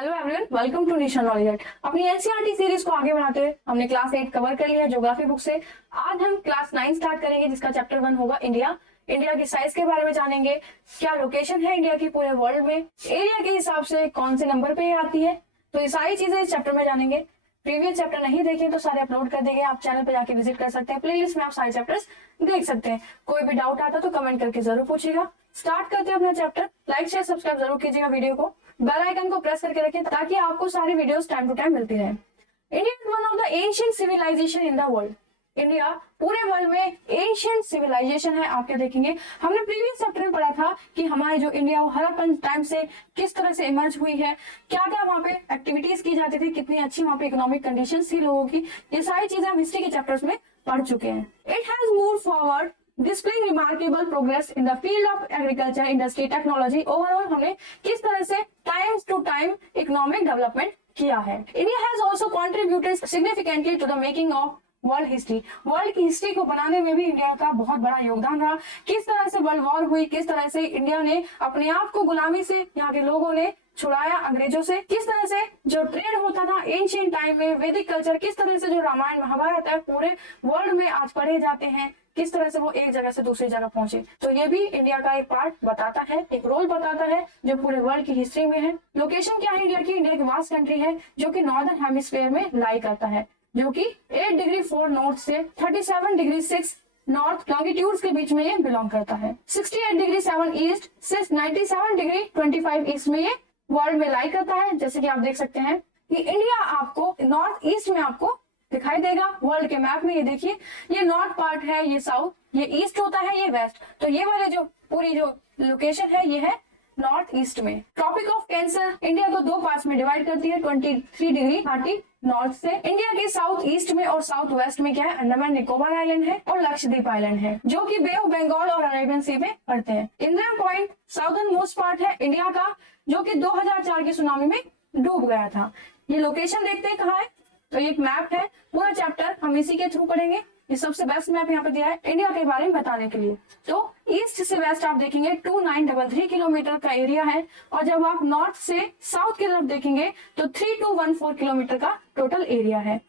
Hello everyone, welcome to Nisha knowledge. अपनी NCERT series को आगे बढ़ाते हुए हमने क्लास 8 कवर कर लिया ज्योग्राफी बुक से। आज हम क्लास 9 स्टार्ट करेंगे जिसका चैप्टर 1 होगा इंडिया। इंडिया की साइज के बारे में जानेंगे, क्या लोकेशन है इंडिया की पूरे वर्ल्ड में, एरिया के हिसाब से कौन से नंबर पे आती है, तो ये सारी चीजें इस चैप्टर में जानेंगे। प्रीवियस चैप्टर नहीं देखे तो सारे अपलोड कर देंगे, आप चैनल पे जाके विजिट कर सकते हैं, प्लेलिस्ट में आप सारे चैप्टर्स देख सकते हैं। कोई भी डाउट आता तो कमेंट करके जरूर पूछिएगा। स्टार्ट करते हैं अपना चैप्टर। लाइक शेयर सब्सक्राइब जरूर कीजिएगा वीडियो को, बेल आइकन को प्रेस करके रखें ताकि आपको सारी वीडियोस टाइम टू टाइम मिलती रहे। India is one of the ancient civilization in the world. India पूरे वर्ल्ड में एंशिएंट सिविलाइजेशन है। आप क्या देखेंगे, हमने प्रीवियस चैप्टर में पढ़ा था कि हमारे जो इंडिया वो हड़प्पन टाइम से किस तरह से इमर्ज हुई है, क्या क्या वहाँ पे एक्टिविटीज की जाती थी, कितनी अच्छी वहाँ पे इकोनॉमिक कंडीशन थी लोगों की। ये सारी चीजें हम हिस्ट्री के चैप्टर्स में पढ़ चुके हैं। It has move forward displaying remarkable progress in the field of agriculture, industry, technology. Overall हमने किस तरह से time to time economic development किया है। India has also contributed significantly to the making of world history. World की history को बनाने में भी इंडिया का बहुत बड़ा योगदान रहा। किस तरह से वर्ल्ड वॉर हुई, किस तरह से इंडिया ने अपने आप को गुलामी से यहाँ के लोगों ने छुड़ाया अंग्रेजों से, किस तरह से जो ट्रेड होता था एंशिएंट टाइम में, वैदिक कल्चर, किस तरह से जो रामायण महाभारत है पूरे वर्ल्ड में आज पढ़े जाते हैं, किस तरह से वो एक जगह से दूसरी जगह पहुंचे। तो ये भी इंडिया का एक पार्ट बताता है, एक रोल बताता है जो पूरे वर्ल्ड की हिस्ट्री में है। लोकेशन क्या है इंडिया की? इंडिया एक वास्ट कंट्री है जो कि नॉर्दर्न हेमिस्फीयर में लाई करता है, जो कि 8 डिग्री 4 नॉर्थ से 37 डिग्री 6 नॉर्थ लॉन्गिट्यूड्स के बीच में ये बिलोंग करता है। 68 डिग्री 7 ईस्ट से 97 डिग्री 25 ईस्ट में ये वर्ल्ड में लाई करता है। जैसे कि आप देख सकते हैं कि इंडिया आपको नॉर्थ ईस्ट में आपको दिखाई देगा वर्ल्ड के मैप में। ये देखिए, ये नॉर्थ पार्ट है, ये साउथ, ये ईस्ट होता है, ये वेस्ट। तो ये वाले जो पूरी जो लोकेशन है ये है नॉर्थ ईस्ट में। ट्रॉपिक ऑफ कैंसर इंडिया को दो पार्ट्स में डिवाइड करती है 23 डिग्री 30 नॉर्थ से। इंडिया के साउथ ईस्ट में और साउथ वेस्ट में क्या है, अंडमान निकोबार आइलैंड है और लक्षद्वीप आइलैंड है, जो कि बे ऑफ बंगाल और अरेबियन सी में पड़ते हैं। Indira point southern most part है इंडिया का, जो कि 2004 की सुनामी में डूब गया था। ये लोकेशन देखते हैं कहाँ है, तो ये एक मैप है। पूरा चैप्टर हम इसी के थ्रू पढ़ेंगे। ये सबसे बेस्ट मैप यहाँ पे दिया है इंडिया के बारे में बताने के लिए। तो ईस्ट से वेस्ट आप देखेंगे 2933 किलोमीटर का एरिया है, और जब आप नॉर्थ से साउथ की तरफ देखेंगे तो 3214 किलोमीटर का टोटल एरिया है।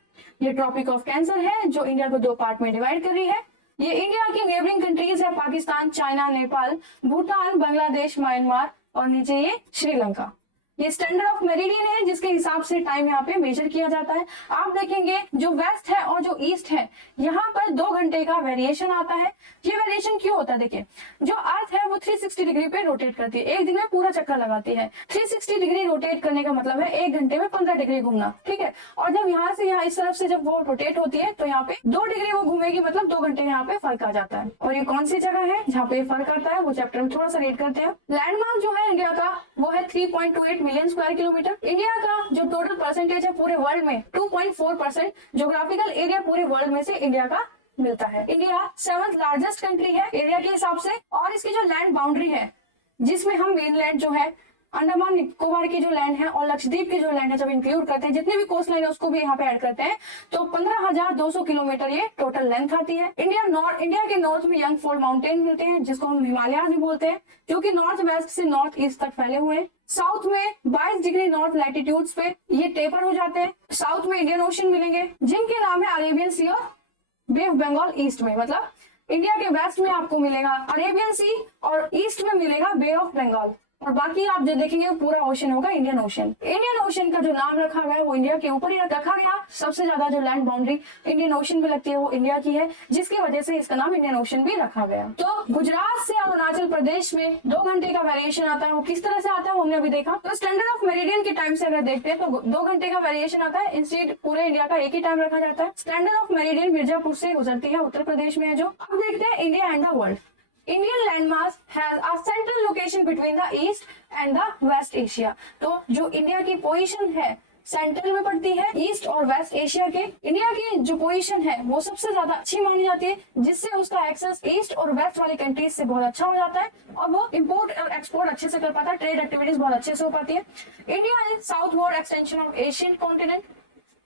ये ट्रॉपिक ऑफ कैंसर है जो इंडिया को दो पार्ट में डिवाइड कर रही है। ये इंडिया की नेबरिंग कंट्रीज है, पाकिस्तान, चाइना, नेपाल, भूटान, बांग्लादेश, म्यांमार, और नीचे ये श्रीलंका। ये स्टैंडर्ड ऑफ मेरिडियन है जिसके हिसाब से टाइम यहाँ पे मेजर किया जाता है। आप देखेंगे जो वेस्ट है और जो ईस्ट है यहाँ पर 2 घंटे का वेरिएशन आता है। ये वेरिएशन क्यों होता है? देखिए, जो अर्थ है वो 360 डिग्री पे रोटेट करती है, एक दिन में पूरा चक्कर लगाती है। 360 डिग्री रोटेट करने का मतलब है 1 घंटे में 15 डिग्री घूमना, ठीक है। और जब यहाँ से यहाँ इस तरफ से जब वो रोटेट होती है तो यहाँ पे 2 डिग्री वो घूमेगी, मतलब 2 घंटे यहाँ पे फर्क आ जाता है। और ये कौन सी जगह है जहाँ पे फर्क आता है वो चैप्टर में थोड़ा सा रीड करते हैं। लैंडमार्क जो है इंडिया का वो है 3.28 मिलियन स्क्वायर किलोमीटर। इंडिया का जो टोटल परसेंटेज है पूरे वर्ल्ड में 2.4% ज्योग्राफिकल एरिया पूरे वर्ल्ड में से इंडिया का मिलता है। इंडिया 7th लार्जेस्ट कंट्री है एरिया के हिसाब से, और इसकी जो लैंड बाउंड्री है जिसमें हम मेनलैंड जो है अंडमान निकोबार की जो लैंड है और लक्षद्वीप की जो लैंड है जब इंक्लूड करते हैं, जितनी भी कोस्ट लाइन है उसको भी यहाँ पे ऐड करते हैं, तो 15,200 किलोमीटर ये टोटल लेंथ आती है। इंडिया के नॉर्थ में यंग फोल्ड माउंटेन मिलते हैं जिसको हम हिमालय भी बोलते हैं, जो कि नॉर्थ वेस्ट से नॉर्थ ईस्ट तक फैले हुए हैं। साउथ में 22 डिग्री नॉर्थ लैटिट्यूड्स पे ये टेपर हो जाते हैं। साउथ में इंडियन ओशन मिलेंगे जिनके नाम है अरेबियन सी और बे ऑफ बंगाल ईस्ट में, मतलब इंडिया के वेस्ट में आपको मिलेगा अरेबियन सी और ईस्ट में मिलेगा बे ऑफ बंगाल, और बाकी आप जो देखेंगे पूरा ओशन होगा इंडियन ओशन। इंडियन ओशन का जो नाम रखा गया है वो इंडिया के ऊपर ही रखा गया। सबसे ज्यादा जो लैंड बाउंड्री इंडियन ओशन पे लगती है वो इंडिया की है, जिसकी वजह से इसका नाम इंडियन ओशन भी रखा गया। तो गुजरात से अरुणाचल प्रदेश में 2 घंटे का वेरिएशन आता है। वो किस तरह से आता है वो हमने अभी देखा। तो स्टैंडर्ड ऑफ मेरिडियन के टाइम से अगर देखते हैं तो 2 घंटे का वेरिएशन आता है, इंस्टेड पूरे इंडिया का एक ही टाइम रखा जाता है। स्टैंडर्ड ऑफ मेरिडियन मिर्जापुर से गुजरती है, उत्तर प्रदेश में है जो। अब देखते हैं India and the world. Indian landmass has a central location between the east and the west Asia। तो जो इंडिया की पोजीशन है सेंट्रल में पड़ती है ईस्ट और वेस्ट एशिया के। इंडिया की जो पोजीशन है वो सबसे ज्यादा अच्छी मानी जाती है, जिससे उसका एक्सेस ईस्ट और वेस्ट वाली कंट्रीज से बहुत अच्छा हो जाता है और वो इंपोर्ट और एक्सपोर्ट अच्छे से कर पाता है, ट्रेड एक्टिविटीज बहुत अच्छे से हो पाती है। India is southward extension of Asian continent.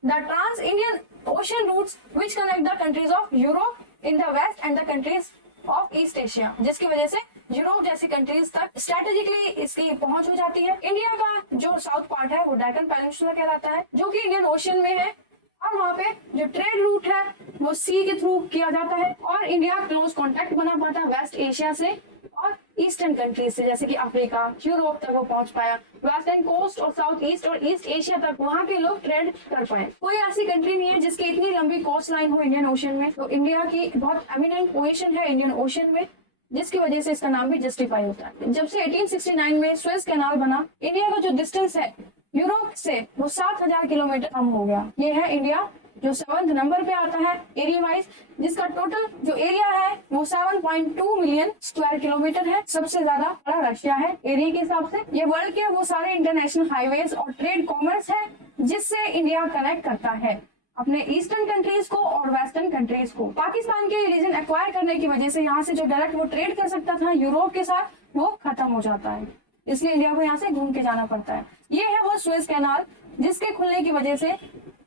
The trans Indian ocean routes which connect the countries of Europe in the west and the countries of East Asia, जिसकी वजह से यूरोप जैसी कंट्रीज तक स्ट्रेटेजिकली इसकी पहुंच हो जाती है। इंडिया का जो साउथ पार्ट है वो डेक्कन पेनिनसुला कहलाता है, जो कि इंडियन ओशन में है, और वहाँ पे जो ट्रेड रूट है वो सी के थ्रू किया जाता है, और इंडिया क्लोज कॉन्टेक्ट बना पाता है वेस्ट एशिया से और ईस्टर्न कंट्रीज से, जैसे कि अफ्रीका, यूरोप तक वो पहुंच पाया, वेस्टर्न कोस्ट और साउथ ईस्ट और ईस्ट एशिया तक वहाँ के लोग ट्रेड कर पाए। कोई ऐसी कंट्री नहीं है जिसकी इतनी लंबी कोस्ट लाइन हो इंडियन ओशन में, तो इंडिया की बहुत एमिनेंट पोजीशन है इंडियन ओशन में, जिसकी वजह से इसका नाम भी जस्टिफाई होता है। जब से 1869 में स्वेज कैनाल बना, इंडिया का जो डिस्टेंस है यूरोप से वो 7000 किलोमीटर कम हो गया। ये है इंडिया जो 7th नंबर पे आता है एरिया वाइज, जिसका टोटल जो एरिया है वो 7.2 मिलियन स्क्वायर किलोमीटर है। सबसे ज्यादा बड़ा रशिया है एरिया के हिसाब से। ये वर्ल्ड के वो सारे इंटरनेशनल हाईवेज और ट्रेड कॉमर्स है जिससे इंडिया कनेक्ट करता है अपने ईस्टर्न कंट्रीज को और वेस्टर्न कंट्रीज को। पाकिस्तान के रीजन एक्वायर करने की वजह से यहाँ से जो डायरेक्ट वो ट्रेड कर सकता था यूरोप के साथ, वो खत्म हो जाता है, इसलिए इंडिया को यहाँ से घूम के जाना पड़ता है। ये है वो स्वेज कैनाल, जिसके खुलने की वजह से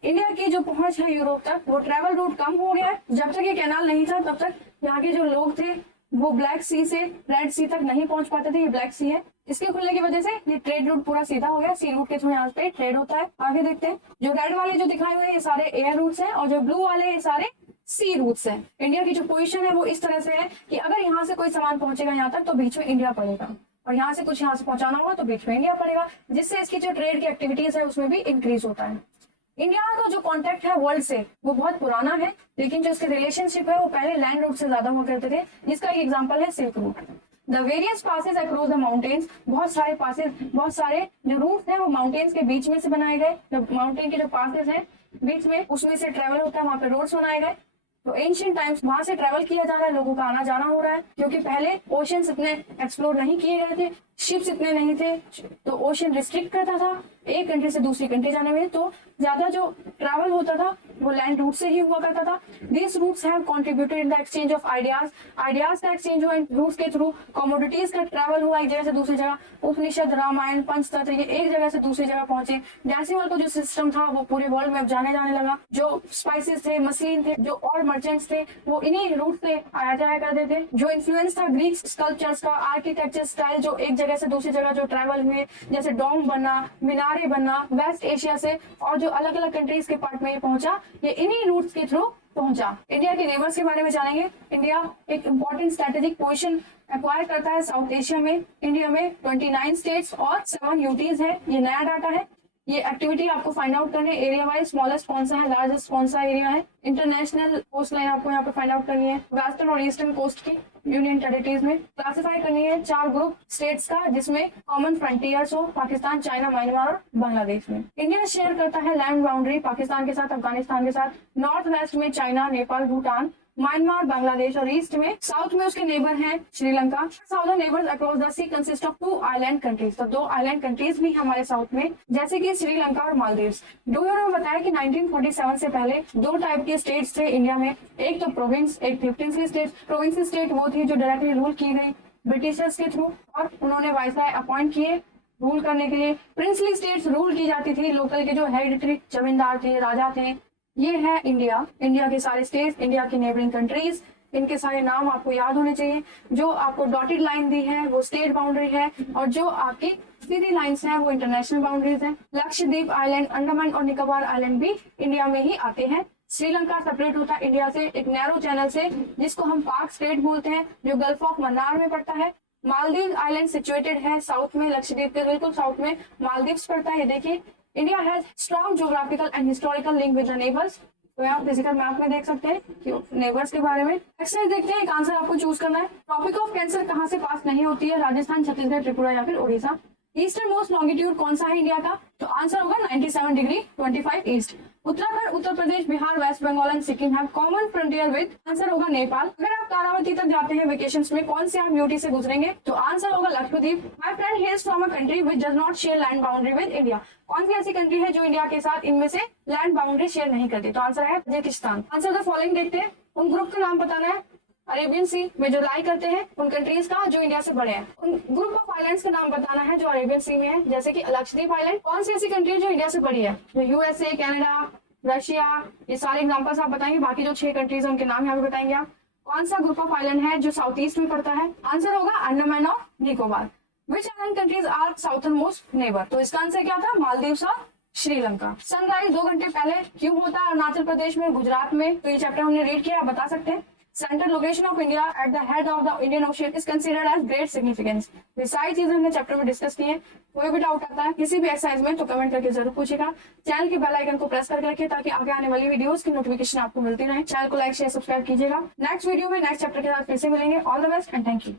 इंडिया की जो पहुंच है यूरोप तक, वो ट्रेवल रूट कम हो गया है। जब तक ये कैनाल नहीं था तब तक यहाँ के जो लोग थे वो ब्लैक सी से रेड सी तक नहीं पहुंच पाते थे। ये ब्लैक सी है, इसके खुलने की वजह से ये ट्रेड रूट पूरा सीधा हो गया। सी रूट के थ्रू यहाँ पे ट्रेड होता है। आगे देखते हैं, जो रेड वाले जो दिखाए हुए हैं ये सारे एयर रूट्स हैं, और जो ब्लू वाले ये सारे सी रूट्स हैं। इंडिया की जो पोजीशन है वो इस तरह से है कि अगर यहाँ से कोई सामान पहुंचेगा यहाँ तक तो बीच में इंडिया पड़ेगा, और यहाँ से कुछ यहाँ से पहुंचाना होगा तो बीच में इंडिया पड़ेगा, जिससे इसकी जो ट्रेड की एक्टिविटीज है उसमें भी इंक्रीज होता है। इंडिया का जो कॉन्टेक्ट है वर्ल्ड से वो बहुत पुराना है, लेकिन जो इसके रिलेशनशिप है वो पहले लैंड रूट से ज्यादा हुआ करते थे, जिसका एक एग्जांपल है silk route. The various passes across the mountains, बहुत सारे पासेज, बहुत सारे जो रूट है वो माउंटेन्स के बीच में से बनाए गए। जो माउंटेन के जो पासेज है बीच में, उसमें से ट्रेवल होता है, वहाँ पे रोड्स बनाए गए। तो एंशिएंट टाइम्स वहां से ट्रेवल किया जा रहा है, लोगों का आना जाना हो रहा है, क्योंकि पहले ओशंस इतने एक्सप्लोर नहीं किए गए थे, शिप्स इतने नहीं थे, तो ओशन रिस्ट्रिक्ट करता था एक कंट्री से दूसरी कंट्री जाने में, तो ज्यादा जो ट्रैवल होता था वो लैंड रूट से ही हुआ करता था। This routes have contributed in the exchange of ideas, ideas का एक्सचेंज हुआ इन रूट्स के थ्रू, कमोडिटीज का ट्रैवल हुआ एक जगह से दूसरी जगह। उपनिषद, रामायण, पंचतंत्र ये एक जगह से दूसरी जगह पहुंचे। डेसिमल का जो सिस्टम था वो पूरे वर्ल्ड में जाने लगा। जो स्पाइसेस थे, मशीन थे, जो और मर्चेंट्स थे वो इन्हीं रूट से आया जाया करते थे। जो इन्फ्लुएंस था ग्रीक स्कल्पचर्स का, आर्किटेक्चर स्टाइल जो एक जगह से दूसरी जगह जो ट्रैवल हुए, जैसे डोम बनना, मीनारे बनना वेस्ट एशिया से, और जो अलग अलग कंट्रीज के पार्ट में ये पहुंचा, ये इन्हीं रूट्स के थ्रू पहुंचा। इंडिया के नेबर्स के बारे में जानेंगे। इंडिया एक इंपॉर्टेंट स्ट्रेटेजिक पोजीशन एक्वायर करता है साउथ एशिया में। इंडिया में 29 स्टेट्स और 7 यूटीज है। ये नया डाटा है। ये एक्टिविटी आपको फाइंड आउट करनी है एरिया वाइज, स्मॉलेस्ट कौन सा है, लार्जेस्ट कौन सा एरिया है। इंटरनेशनल कोस्ट लाइन आपको यहाँ पे फाइंड आउट करनी है, वेस्टर्न और ईस्टर्न कोस्ट की यूनियन टेरिटरीज में क्लासिफाई करनी है 4 ग्रुप स्टेट्स का, जिसमें कॉमन फ्रंटियर्स हो पाकिस्तान, चाइना, म्यांमार और बांग्लादेश में। इंडिया शेयर करता है लैंड बाउंड्री पाकिस्तान के साथ, अफगानिस्तान के साथ, नॉर्थ वेस्ट में चाइना, नेपाल, भूटान, म्यांमार, बांग्लादेश, और ईस्ट में साउथ में उसके नेबर हैं Sri Lanka. Southern neighbours across the sea consist of 2 island countries, तो 2 आइलैंड कंट्रीज भी हमारे साउथ में, जैसे कि श्रीलंका और मालदीव्स। डूयो ने बताया कि 1947 से पहले 2 टाइप के स्टेट्स थे इंडिया में, एक तो प्रोविंस, एक प्रिंसली स्टेट। प्रोविंस स्टेट वो थी जो डायरेक्टली रूल की गई ब्रिटिशर्स के थ्रू, और उन्होंने वाइसराय अपॉइंट किए रूल करने के लिए। प्रिंसली स्टेट्स रूल की जाती थी, लोकल के जो हेरिडिटरी जमींदार थे, राजा थे। ये है इंडिया, इंडिया के सारे स्टेट्स, इंडिया की नेबरिंग कंट्रीज, इनके सारे नाम आपको याद होने चाहिए। जो आपको डॉटेड लाइन दी है वो स्टेट बाउंड्री है, और जो आपकी सीधी लाइंस हैं वो इंटरनेशनल बाउंड्रीज हैं। लक्षद्वीप आइलैंड, अंडमान और निकोबार आइलैंड भी इंडिया में ही आते हैं। श्रीलंका सेपरेट होता है इंडिया से एक नैरो चैनल से, जिसको हम पाक स्टेट बोलते हैं, जो गल्फ ऑफ मन्नार में पड़ता है। मालदीव आइलैंड सिचुएटेड है साउथ में, लक्षद्वीप के बिल्कुल साउथ में मालदीव्स पड़ता है। ये देखिए, India has strong geographical and historical link with the neighbours. तो आप फिजिकल मैप में देख सकते हैं कि नेबर्स के बारे में। एक्सरसाइज देखते हैं, एक आंसर आपको चूज करना है। ट्रॉपिक ऑफ कैंसर कहाँ से पास नहीं होती है, राजस्थान, छत्तीसगढ़, त्रिपुरा या फिर ओडिशा। ईस्टर्न मोस्ट लॉन्गिट्यूड कौन सा है इंडिया का, तो आंसर होगा 97 degree 25 east. Uttarakhand, Uttar Pradesh, Bihar, West Bengal and Sikkim have common frontier with, answer होगा नेपाल। अगर आप तारावती तक जाते हैं वेकेशंस में, कौन से आप यूटी से गुजरेंगे, तो आंसर होगा Lakshadweep. My friend हेल्स from a country which does not share land boundary with India, कौन सी ऐसी कंट्री है जो इंडिया के साथ इनमें से लैंड बाउंड्री शेयर नहीं करती, तो आंसर है तजिकिस्तान। आंसर द फॉलोइंग देखते हैं, उन ग्रुप का नाम बताना है अरेबियन सी में जो लाई करते हैं, उन कंट्रीज का जो इंडिया से बड़े हैं। उन ग्रुप ऑफ आइलैंड्स का नाम बताना है जो अरेबियन सी में है, जैसे कि लक्षद्वीप आइलैंड। कौन सी ऐसी कंट्री है जो इंडिया से बड़ी है, जो यूएसए, कनाडा, रशिया, ये सारे एग्जांपल्स आप बताएंगे। बाकी जो 6 कंट्रीज है उनके नाम यहाँ पे बताएंगे आप। कौन सा ग्रुप ऑफ आइलैंड है जो साउथ ईस्ट में पड़ता है? आंसर होगा अंडमान और Nicobar. Which island countries are southernmost neighbour? तो इसका आंसर क्या था? मालदीव्स और श्रीलंका। सनराइज 2 घंटे पहले क्यों होता है अरुणाचल प्रदेश में, गुजरात में? तो ये चैप्टर हमने रीड किया, आप बता सकते हैं। Central location of India at the head of the Indian ocean is considered as great significance. ये सारी चीजें हमने चैप्टर में डिस्कस की है। कोई भी डाउट आता है किसी भी एक्सरसाइज में तो कमेंट करके जरूर पूछेगा। चैनल के बेल आइकन को प्रेस करके रखिए ताकि आगे आने वाली वीडियोस की नोटिफिकेशन आपको मिलती रहे। चैनल को लाइक शेयर सब्सक्राइब कीजिएगा। नेक्स्ट वीडियो में नेक्स्ट चैप्टर के साथ फिर से मिलेंगे। All the best and thank you.